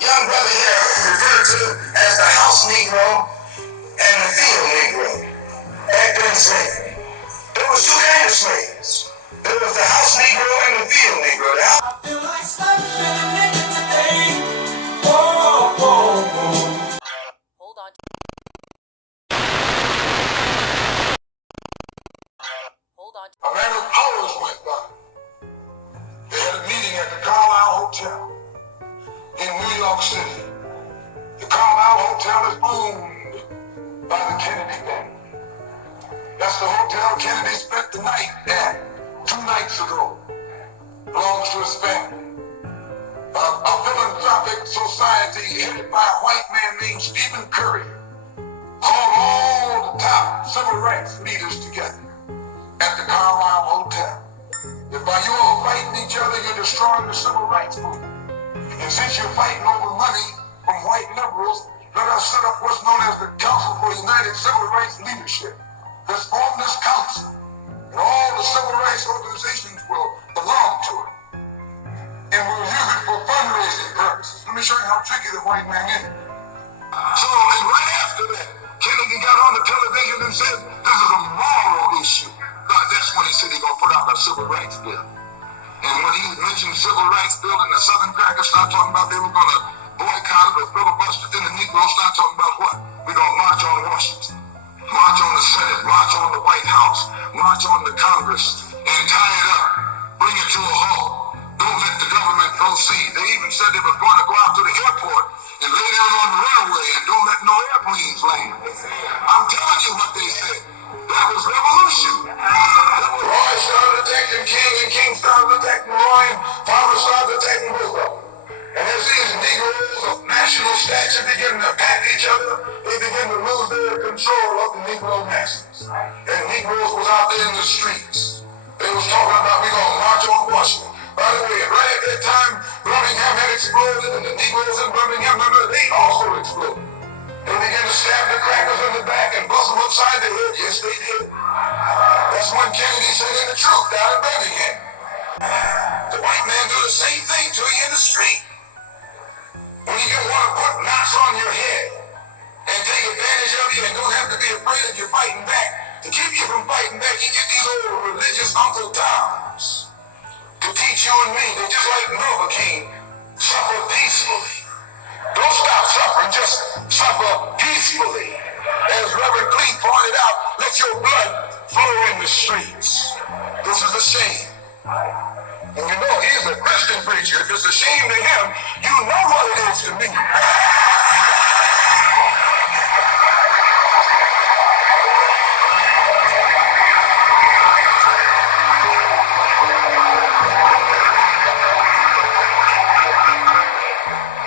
young brother here referred to as the house Negro and the field Negro. Back during slavery, there was two kinds of slaves. There was the house Negro and the field Negro. I feel like slapping a nigga today. Whoa, whoa, whoa. Hold on. Hold on. A man of powers went by. They had a meeting at the Carlisle Hotel in New York City. The Carlisle Hotel is owned by the Kennedy family. That's the hotel Kennedy spent the night at 2 nights ago. Belongs to his family. A philanthropic society headed by a white man named Stephen Curry called all the top civil rights leaders together at the Carlisle Hotel. If by you all fighting each other, you're destroying the civil rights movement. And since you're fighting over money from white liberals, let us set up what's known as the Council for United Civil Rights Leadership. Let's form this council, and all the civil rights organizations will belong to it. And we'll use it for fundraising purposes. Let me show you how tricky the white man is. So, and right after that, Kennedy got on the television and said, this is a moral issue. That's when he said he's going to put out a civil rights bill. And when he mentioned civil rights bill and the Southern crackers started talking about they were going to boycott it or filibuster, then the Negroes started talking about what? We're going to march on Washington, march on the Senate, march on the White House, march on the Congress, and tie it up, bring it to a halt. Don't let the government proceed. They even said they were going to go out to the airport and lay down on the runway and don't let no airplanes land. I'm telling you what they said. That was revolution. Roy started attacking King, and King started attacking Roy, and Farmer started attacking both of them. And as these Negroes of national stature begin to attack each other, they begin to lose their control of the Negro masses. And Negroes was out there in the streets. They was talking about, we're going to march on Washington. By the way, right at that time, Birmingham had exploded, and the Negroes in Birmingham, they also exploded. They began to stab the crackers in the back and bust them upside the head. Yes, they did. That's when Kennedy said in the truth down in Birmingham. The white man do the same thing to you in the street. When you want to put knots on your head and take advantage of you and don't have to be afraid that you're fighting back. To keep you from fighting back, you get these old religious Uncle Toms to teach you and me. They're just like Novocaine. Suffer peacefully. Don't stop suffering, just suffer peacefully. As Reverend Cleet pointed out, let your blood flow in the streets. This is a shame. And you know, he's a Christian preacher. If it's a shame to him, you know what it is to me.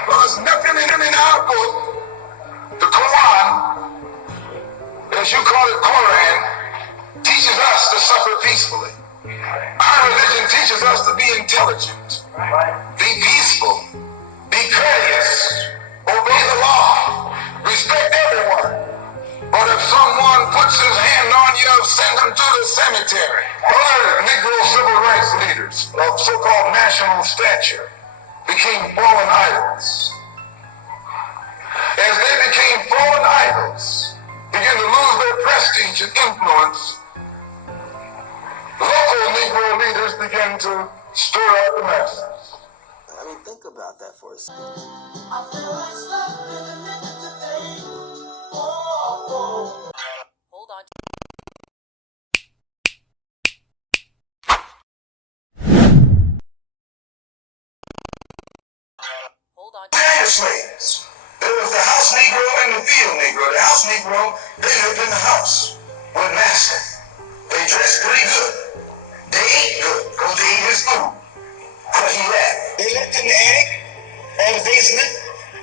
There's nothing in our book, the Quran, as you call it, Quran, teaches us to suffer peacefully. Our religion teaches us to be intelligent, be peaceful, be courteous, obey the law, respect everyone. But if someone puts his hand on you, send him to the cemetery. Other Negro civil rights leaders of so-called national stature became fallen idols. As they became fallen idols, began to lose their prestige and influence, local Negro leaders began to stir up the masses. I mean, think about that for a second. I feel like slapping a nigga today. Oh, oh. Hold on. Hold on. Kind of slaves. There was the house Negro and the field Negro. The house Negro, they lived in the house with master. They dressed pretty good. They ate good because they ate his food. But he left. They lived in the attic or the basement,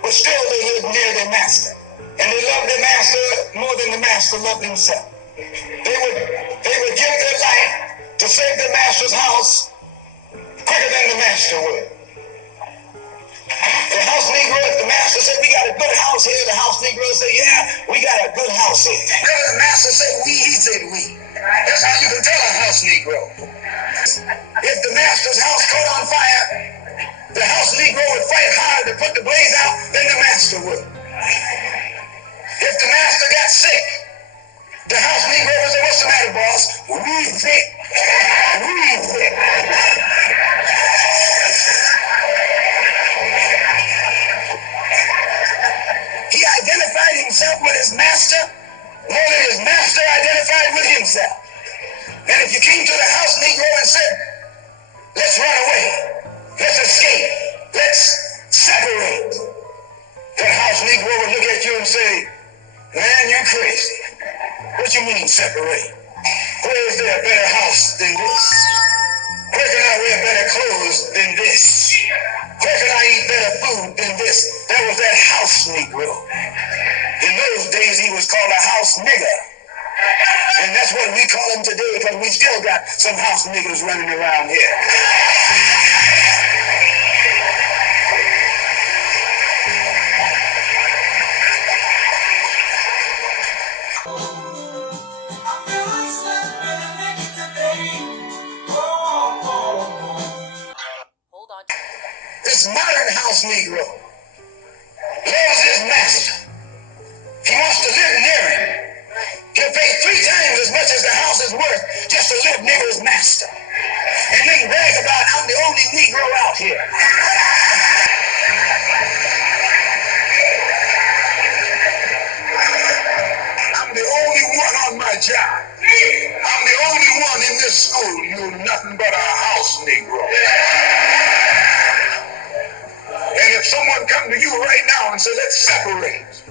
but still they lived near their master. And they loved their master more than the master loved himself. They would give their life to save their master's house quicker than the master would. The house Negro, if the master said, we got a good house here, the house Negro said, yeah, we got a good house here. Then the master said we, he said we. That's how you can tell a house Negro. If the master's house caught on fire, the house Negro would fight hard to put the blaze out than the master would. If the master got sick, the house Negro would say, what's the matter, boss? We sick. We sick. He identified himself with his master more than his master identified with himself. And if you came to the house Negro and said, let's run away, let's escape, let's separate, the house Negro would look at you and say, man, you're crazy. What you mean separate? Where is there a better house than this? Where can I wear better clothes than this? Where can I eat better food than this? That was that house Negro. In those days, he was called a house nigger. And that's what we call him today, because we still got some house niggers running around here. Hold on. This modern house Negro loves his master. He wants to live near him. He'll pay 3 times as much as the house is worth just to live near his master. And then brag about, I'm the only Negro out here. I'm the only one on my job. I'm the only one in this school. You're nothing but a house Negro. And if someone come to you right now and say, let's separate,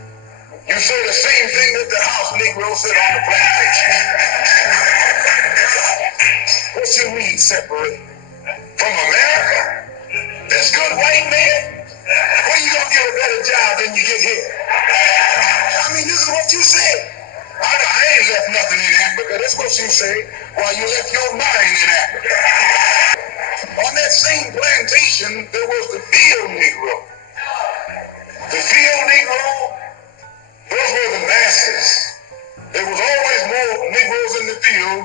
you say the same thing that the house Negro said on the plantation. What you mean separate? From America? This good white man? Where you gonna get a better job than you get here? I mean, this is what you say. I ain't left nothing in Africa. That's what you say. While you left your mind in Africa. On that same plantation, there was the field Negro. The field Negro, those were the masses. There was always more Negroes in the field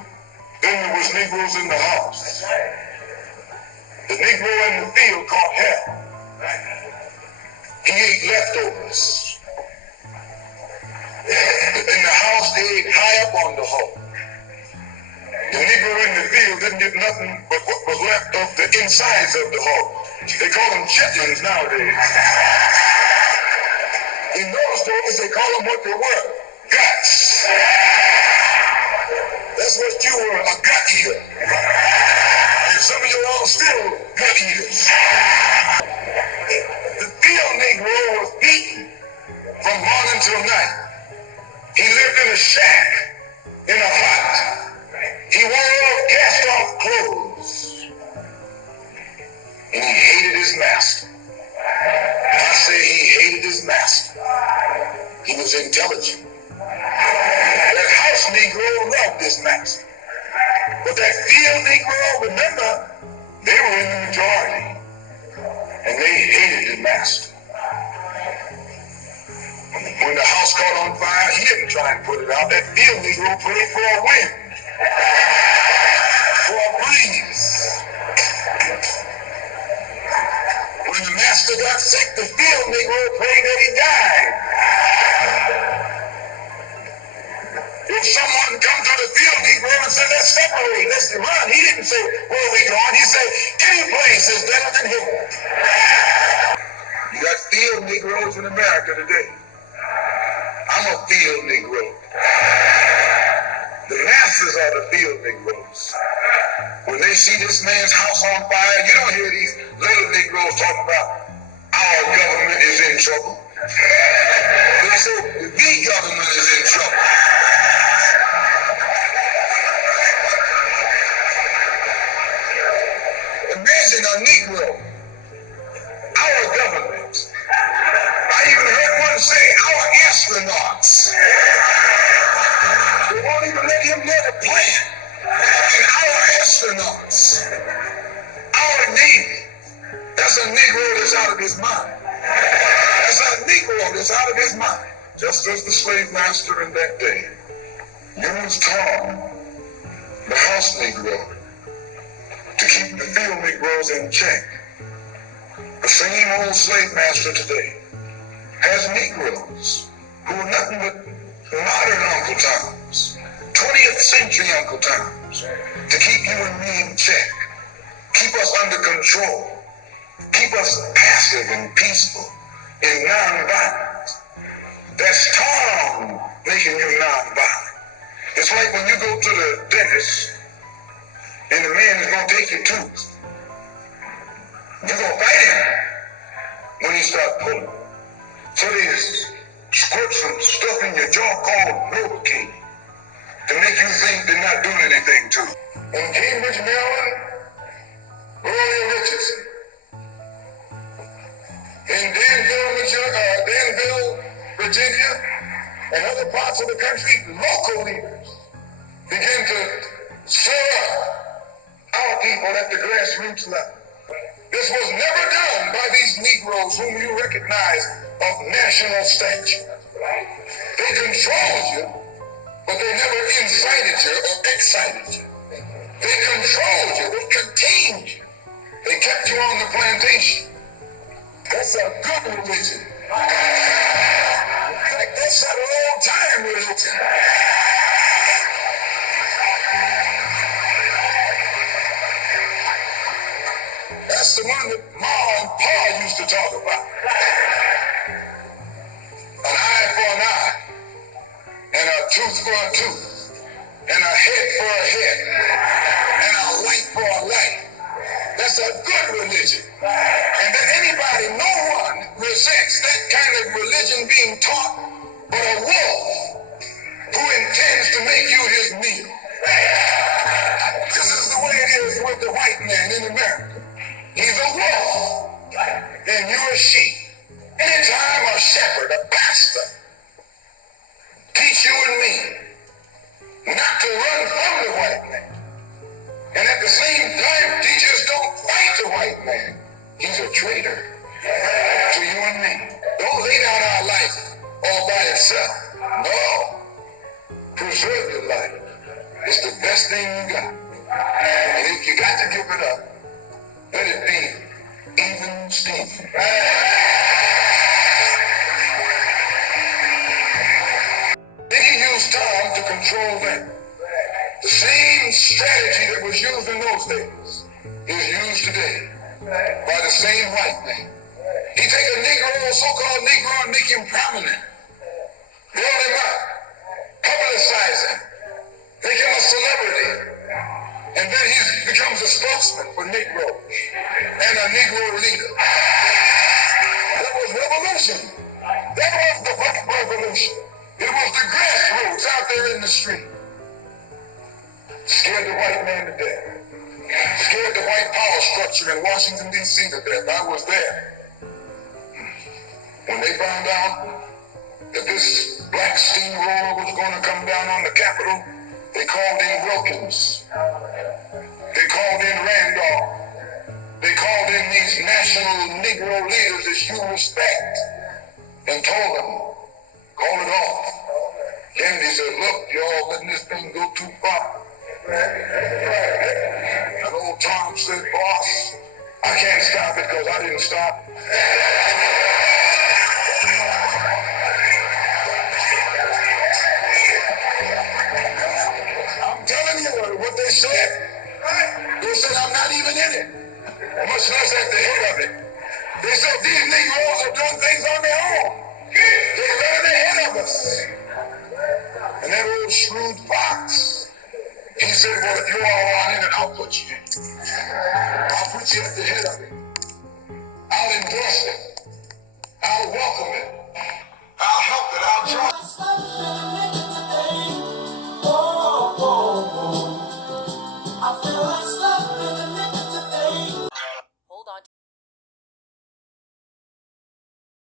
than there was Negroes in the house. The Negro in the field caught hell. He ate leftovers. In the house, they ate high up on the hole. The Negro in the field didn't get nothing but what was left of the insides of the hole. They call them chitlins nowadays. In those days, they call them what they were, guts. That's what you were, a gut eater. And some of you all still gut eaters. The field Negro was beaten from morning till night. He lived in a shack, in a hut. He wore cast-off clothes. And he hated his master. I say he hated his master. He was intelligent. That house Negro loved his master. But that field Negro, remember, they were in the majority. And they hated the master. When the house caught on fire, he didn't try and put it out. That field Negro prayed for a wind, for a breeze. When the master got sick, the field Negro prayed that he died. If someone come to the field Negro and said, let's separate, let's run, he didn't say, where are we going? He said, any place is better than here. You got field Negroes in America today. I'm a field Negro. The masses are the field Negroes. When they see this man's house on fire, you don't hear these little Negroes talking about our government is in trouble. They say the government is in trouble. Imagine a Negro, our government. I even heard one say our astronauts. They won't even let him near the plant. And our astronauts, our Navy, that's a Negro that's out of his mind. That's a Negro that's out of his mind. Just as the slave master in that day used Tom, the house Negro, to keep the field Negroes in check. The same old slave master today has Negroes who are nothing but modern Uncle Toms, 20th century Uncle Toms, to keep you and me in check, keep us under control, keep us passive and peaceful and non-violent. That's Tom making you non-violent. It's like when you go to the dentist and the man is going to take your tooth. You're going to fight him when he starts pulling. So they squirt some stuff in your jaw called Novocaine to make you think they're not doing anything to you. In Cambridge, Maryland, Gloria Richardson. In Danville, Virginia, and other parts of the country, local leaders begin to stir up our people at the grassroots level. This was never done by these Negroes whom you recognize of national stature. They controlled you, but they never incited you or excited you. They controlled you, they contained you. They kept you on the plantation. That's a good religion. In fact, that's an old-time religion. That's the one that Ma and Pa used to talk about. An eye for an eye, and a tooth for a tooth, and a head for a head, and a life for a life. That's a good religion. And that anybody, no one resents that kind of religion being taught but a wolf who intends to make you his meal. This is the way it is with the white man in America. He's a wolf, and you're a sheep. Anytime a shepherd, a pastor, teach you and me not to run from the white man, and at the same time teachers don't fight the white man, he's a traitor to you and me. Don't lay down our life all by itself. No. Preserve your life. It's the best thing you got. And if you got to give it up, let it be even Steven. He used Tom to control them. The same strategy that was used in those days is used today by the same white man. He take a Negro, a so-called Negro, and make him prominent. Build him up. Publicize him. Make him a celebrity. And then he becomes a spokesman for Negroes and a Negro leader. That was revolution. That was the white revolution. It was the grassroots out there in the street. Scared the white man to death. Scared the white power structure in Washington, D.C. to death. I was there. When they found out that this black steamroller was going to come down on the Capitol, they called in Wilkins. They called in Randolph. They called in these national Negro leaders that you respect and told them, call it off. Kennedy said, look, y'all letting this thing go too far. And old Tom said, boss, I can't stop it because I didn't stop. I'm telling you what they said. They said, I'm not even in it, much less at the head of it. They said, these Negroes are doing things on their own. They're running ahead of us. And that old shrewd fox, he said, well, if you all want in it, I'll put you in. I'll put you at the head of it. I'll endorse it. I'll welcome it. I'll help it. I'll join it.